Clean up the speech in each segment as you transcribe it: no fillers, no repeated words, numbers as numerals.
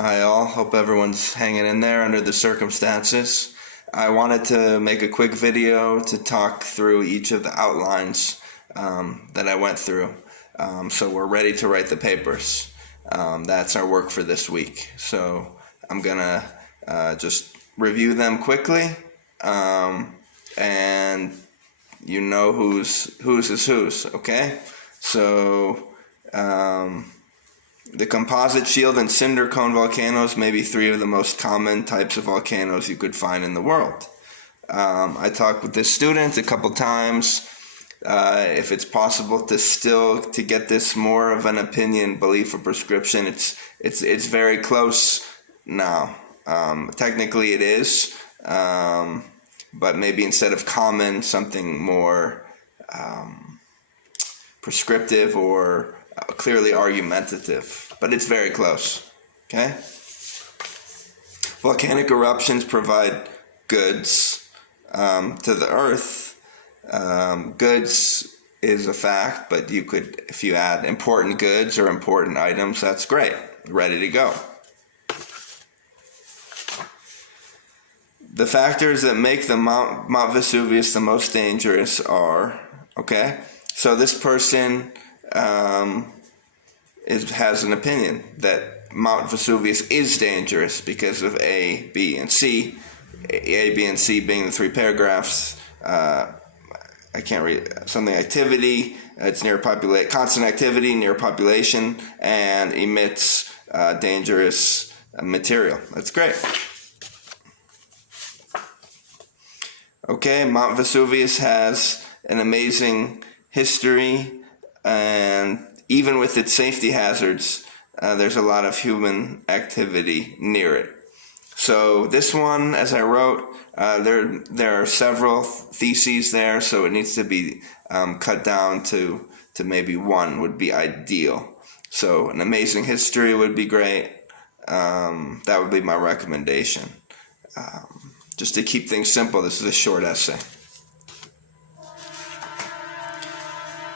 Hi all, hope everyone's hanging in there under the circumstances. I wanted to make a quick video to talk through each of the outlines that I went through. So we're ready to write the papers. That's our work for this week. So I'm gonna just review them quickly, and you know whose is whose, okay? So the composite shield and cinder cone volcanoes may be three of the most common types of volcanoes you could find in the world. I talked with this student a couple times. If it's possible to get this more of an opinion, belief, or prescription, it's very close now. Technically it is, but maybe instead of common, something more prescriptive or clearly argumentative, but it's very close. Okay? Volcanic eruptions provide goods to the earth. Goods is a fact, but you could, if you add important goods or important items, that's great. Ready to go. The factors that make the Mount Vesuvius the most dangerous are, okay? So this person has an opinion that Mount Vesuvius is dangerous because of A, B, and C. A, B, and C being the three paragraphs. I can't read something. Activity. It's near constant activity, near population, and emits dangerous material. That's great. Okay, Mount Vesuvius has an amazing history, and even with its safety hazards, there's a lot of human activity near it. So this one, as I wrote, there are several theses there, so it needs to be cut down to maybe one would be ideal. So an amazing history would be great. That would be my recommendation. Just to keep things simple, this is a short essay.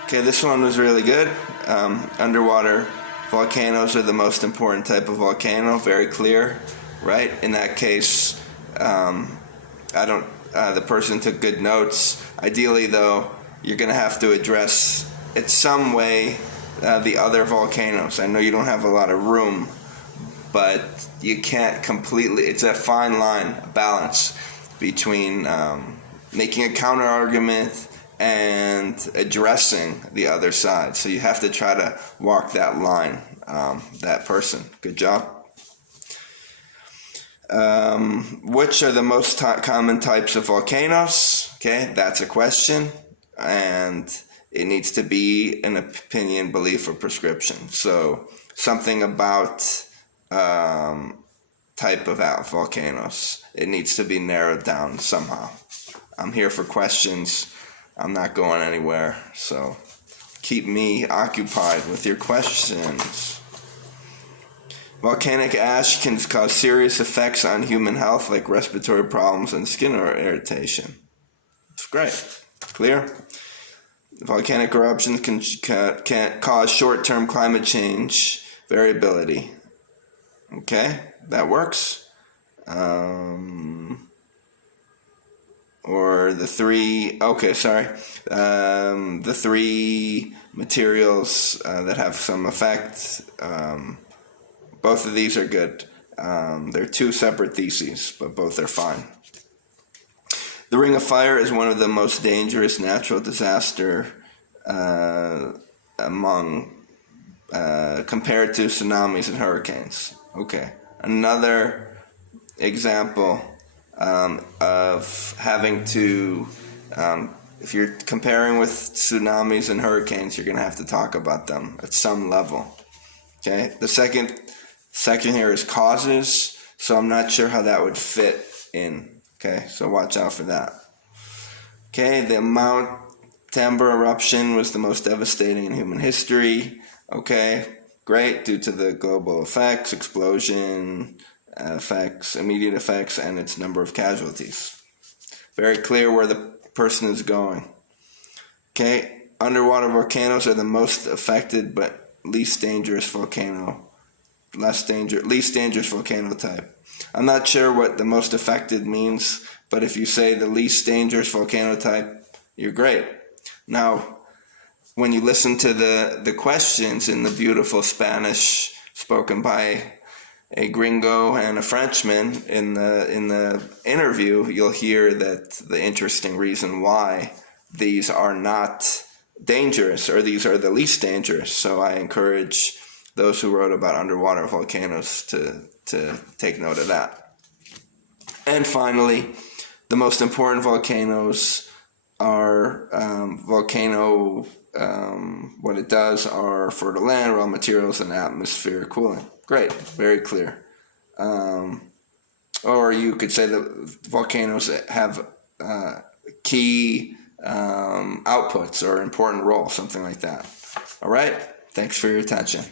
Okay, this one was really good. Underwater volcanoes are the most important type of volcano. Very clear, right? In that case, the person took good notes. Ideally, though, you're going to have to address in some way the other volcanoes. I know you don't have a lot of room, but you can't completely. It's a fine line, a balance between making a counter argument and addressing the other side. So you have to try to walk that line, that person. Good job. Which are the most common types of volcanoes? Okay, that's a question, and it needs to be an opinion, belief, or prescription. So something about type of volcanoes. It needs to be narrowed down somehow. I'm here for questions. I'm not going anywhere, so keep me occupied with your questions. Volcanic ash can cause serious effects on human health, like respiratory problems and skin irritation. It's great. Clear? Volcanic eruptions can cause short-term climate change variability. Okay, that works. Or the three, the three materials that have some effect, both of these are good. They're two separate theses, but both are fine. The Ring of Fire is one of the most dangerous natural disaster compared to tsunamis and hurricanes. Okay, another example of having to, if you're comparing with tsunamis and hurricanes, you're going to have to talk about them at some level. Okay, the second section here is causes, so I'm not sure how that would fit in. Okay, so watch out for that. Okay, the Mount Tambor eruption was the most devastating in human history. Okay, great, due to the global effects, explosion, effects, immediate effects, and its number of casualties. Very clear where the person is going. Okay, underwater volcanoes are the most affected but least dangerous volcano least dangerous volcano type. I'm not sure what the most affected means, but if you say the least dangerous volcano type, you're great. Now, when you listen to the questions in the beautiful Spanish spoken by a gringo and a Frenchman in the interview, you'll hear that the interesting reason why these are not dangerous, or these are the least dangerous. So I encourage those who wrote about underwater volcanoes to take note of that. And finally, the most important volcanoes are what it does are fertile land, raw materials, and atmospheric cooling. Great, very clear. Or you could say that volcanoes have key outputs or important roles, something like that. All right, thanks for your attention.